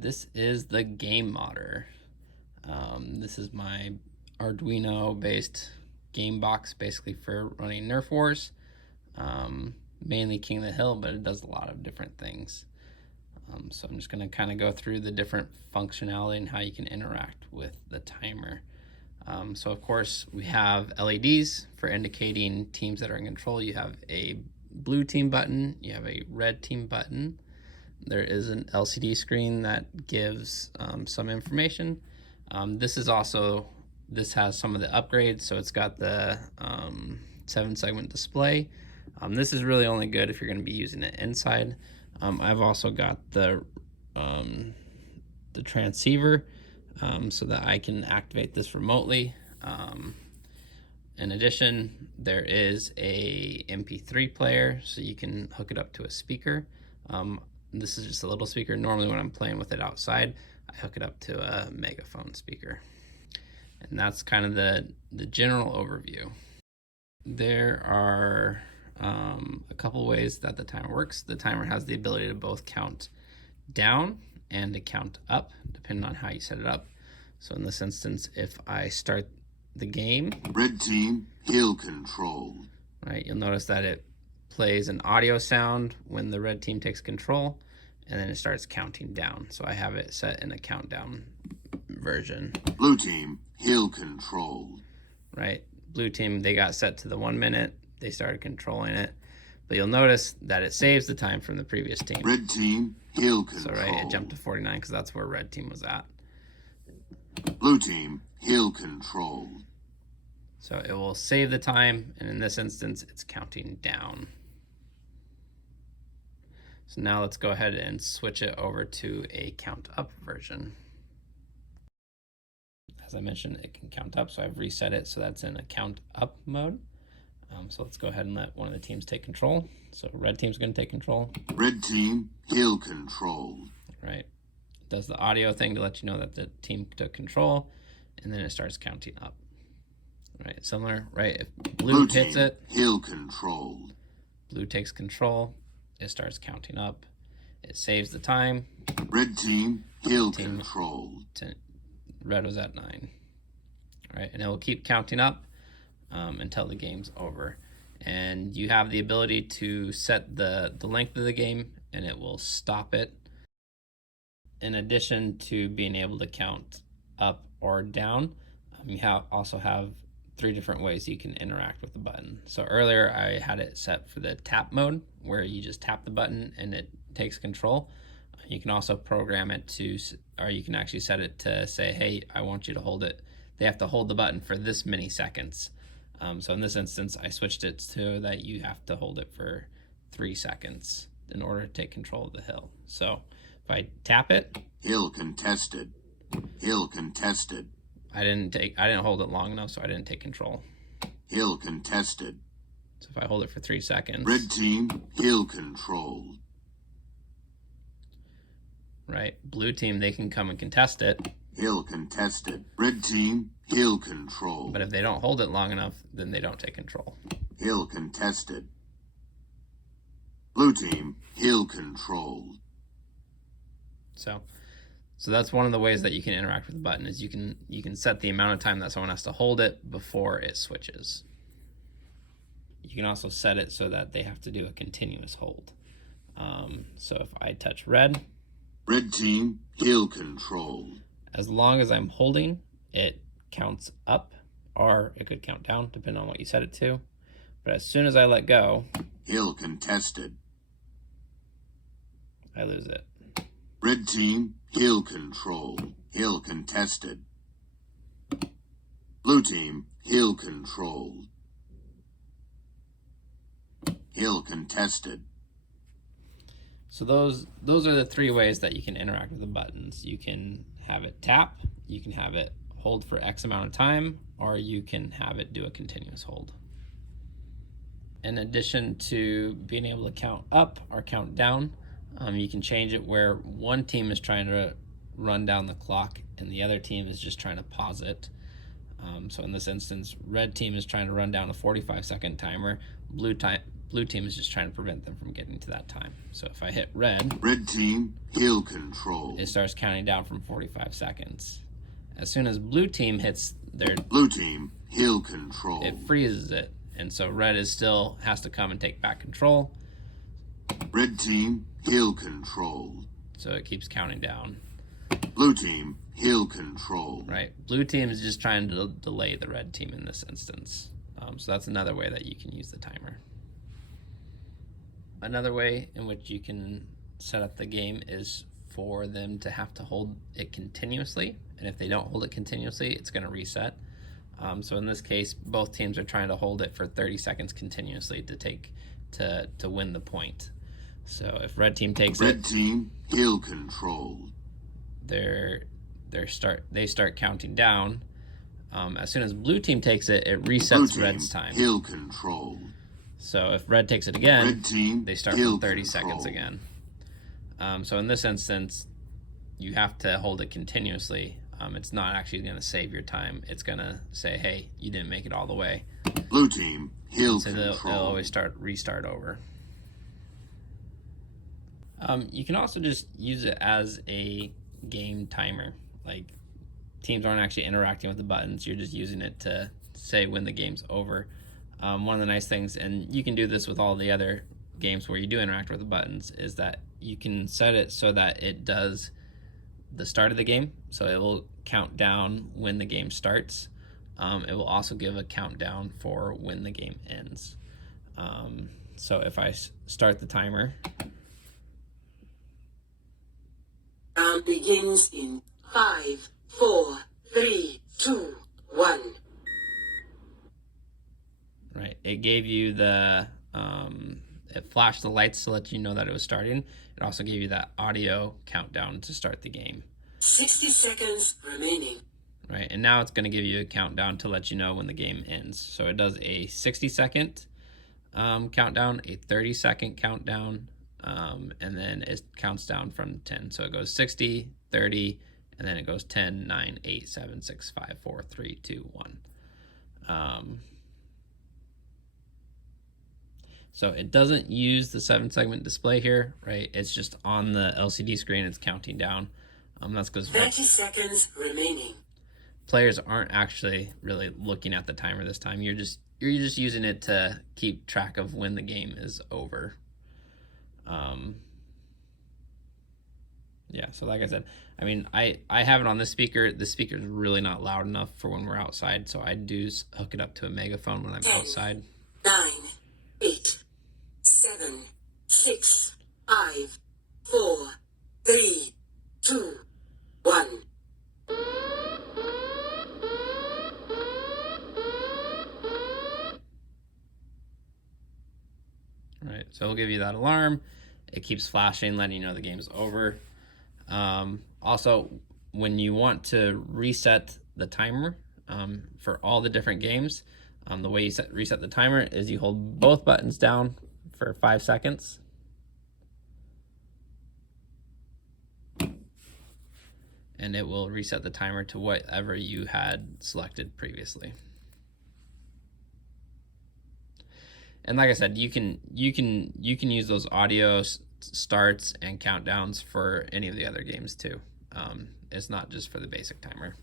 This is the GamModEr. This is my Arduino based game box basically for running Nerf wars. Mainly King of the Hill, but it does a lot of different things. So I'm just going to kind of go through the different functionality and how you can interact with the timer. So of course we have LEDs for indicating teams that are in control. You have a blue team button, you have a red team button. There is an LCD screen that gives some information. This has some of the upgrades. So it's got the 7-segment display. This is really only good if you're going to be using it inside. I've also got the transceiver so that I can activate this remotely. In addition, there is a MP3 player, so you can hook it up to a speaker. This is just a little speaker. Normally when I'm playing with it outside, I hook it up to a megaphone speaker. And that's kind of the general overview. There are a couple ways that the timer works. The timer has the ability to both count down and to count up, depending on how you set it up. So in this instance, if I start the game, red team, hill control. Right, you'll notice that it plays an audio sound when the red team takes control, and then it starts counting down. So I have it set in a countdown version. Blue team, hill control. Right, blue team, they got set to the 1 minute. They started controlling it. But you'll notice that it saves the time from the previous team. Red team, hill control. So right, it jumped to 49 because that's where red team was at. Blue team, hill control. So it will save the time, and in this instance, it's counting down. So now let's go ahead and switch it over to a count up version. As I mentioned, it can count up, so I've reset it so that's in a count up mode. So let's go ahead and let one of the teams take control. So red team's going to take control. Red team, hill control. Right. It does the audio thing to let you know that the team took control, and then it starts counting up. Right, similar, right? If blue hits it, hill control. Blue takes control, it starts counting up. It saves the time. Red team, hill control. Red was at 9. Right, and it will keep counting up until the game's over. And you have the ability to set the length of the game, and it will stop it. In addition to being able to count up or down, you also have 3 different ways you can interact with the button. So earlier I had it set for the tap mode, where you just tap the button and it takes control. You can also program it to, or you can actually set it to say, hey, I want you to hold it. They have to hold the button for this many seconds. So in this instance, I switched it to that you have to hold it for 3 seconds in order to take control of the hill. So if I tap it, hill contested, hill contested. I didn't hold it long enough, so I didn't take control. Hill contested. So if I hold it for 3 seconds. Red team, hill control. Right, blue team, they can come and contest it. Hill contested. Red team, hill control. But if they don't hold it long enough, then they don't take control. Hill contested. Blue team, hill control. So that's one of the ways that you can interact with the button, is you can set the amount of time that someone has to hold it before it switches. You can also set it so that they have to do a continuous hold. So if I touch red, red team, hill control. As long as I'm holding, it counts up, or it could count down depending on what you set it to. But as soon as I let go, hill contested. I lose it. Red team, hill control. Hill contested. Blue team, hill control. Hill contested. So those are the 3 ways that you can interact with the buttons. You can have it tap, you can have it hold for X amount of time, or you can have it do a continuous hold. In addition to being able to count up or count down, you can change it where one team is trying to run down the clock and the other team is just trying to pause it. So in this instance, red team is trying to run down a 45-second timer. Blue blue team is just trying to prevent them from getting to that time. So if I hit red, Red team, hill control. it starts counting down from 45 seconds. As soon as blue team hits their Blue team, hill control. it freezes it, and so red is still has to come and take back control. Red team, hill control. So it keeps counting down. Blue team, hill control. Right, blue team is just trying to delay the red team in this instance. So that's another way that you can use the timer. Another way in which you can set up the game is for them to have to hold it continuously, and if they don't hold it continuously, it's going to reset. So in this case, both teams are trying to hold it for 30 seconds continuously to win the point. So if red team takes Red team, hill control. they start counting down. As soon as blue team takes it, it resets Blue team, red's time. hill control. So if red takes it again, Red team, they start hill from 30 control. seconds again. So in this instance, you have to hold it continuously. It's not actually going to save your time. It's going to say, hey, you didn't make it all the way. Blue team, hill So control. they'll always restart over. You can also just use it as a game timer. Like, teams aren't actually interacting with the buttons. You're just using it to say when the game's over. One of the nice things, and you can do this with all the other games where you do interact with the buttons, is that you can set it so that it does the start of the game. So it will count down when the game starts. It will also give a countdown for when the game ends. So if I start the timer, round begins in 5, 4, 3, 2, 1. right, it gave you the it flashed the lights to let you know that it was starting. It also gave you that audio countdown to start the game. 60 seconds remaining. Right, and now it's going to give you a countdown to let you know when the game ends. So it does a 60-second countdown, a 30-second countdown, and then it counts down from 10. So it goes 60, 30, and then it goes 10, 9, 8, 7, 6, 5, 4, 3, 2, 1. So it doesn't use the 7-segment display here, right? It's just on the LCD screen, it's counting down. That's because 30 seconds remaining. players aren't actually really looking at the timer this time. You're just using it to keep track of when the game is over. Yeah, so like I said, I mean, I have it on this speaker. The speaker is really not loud enough for when we're outside, so I do hook it up to a megaphone when I'm 10, outside. 9, 8, 7, 6, 5, 4, 3, 2, 1. Right, so it'll give you that alarm. It keeps flashing, letting you know the game's over. Also, when you want to reset the timer for all the different games, the way you reset the timer is you hold both buttons down for 5 seconds. And it will reset the timer to whatever you had selected previously. And like I said, you can use those audio starts and countdowns for any of the other games too. It's not just for the basic timer.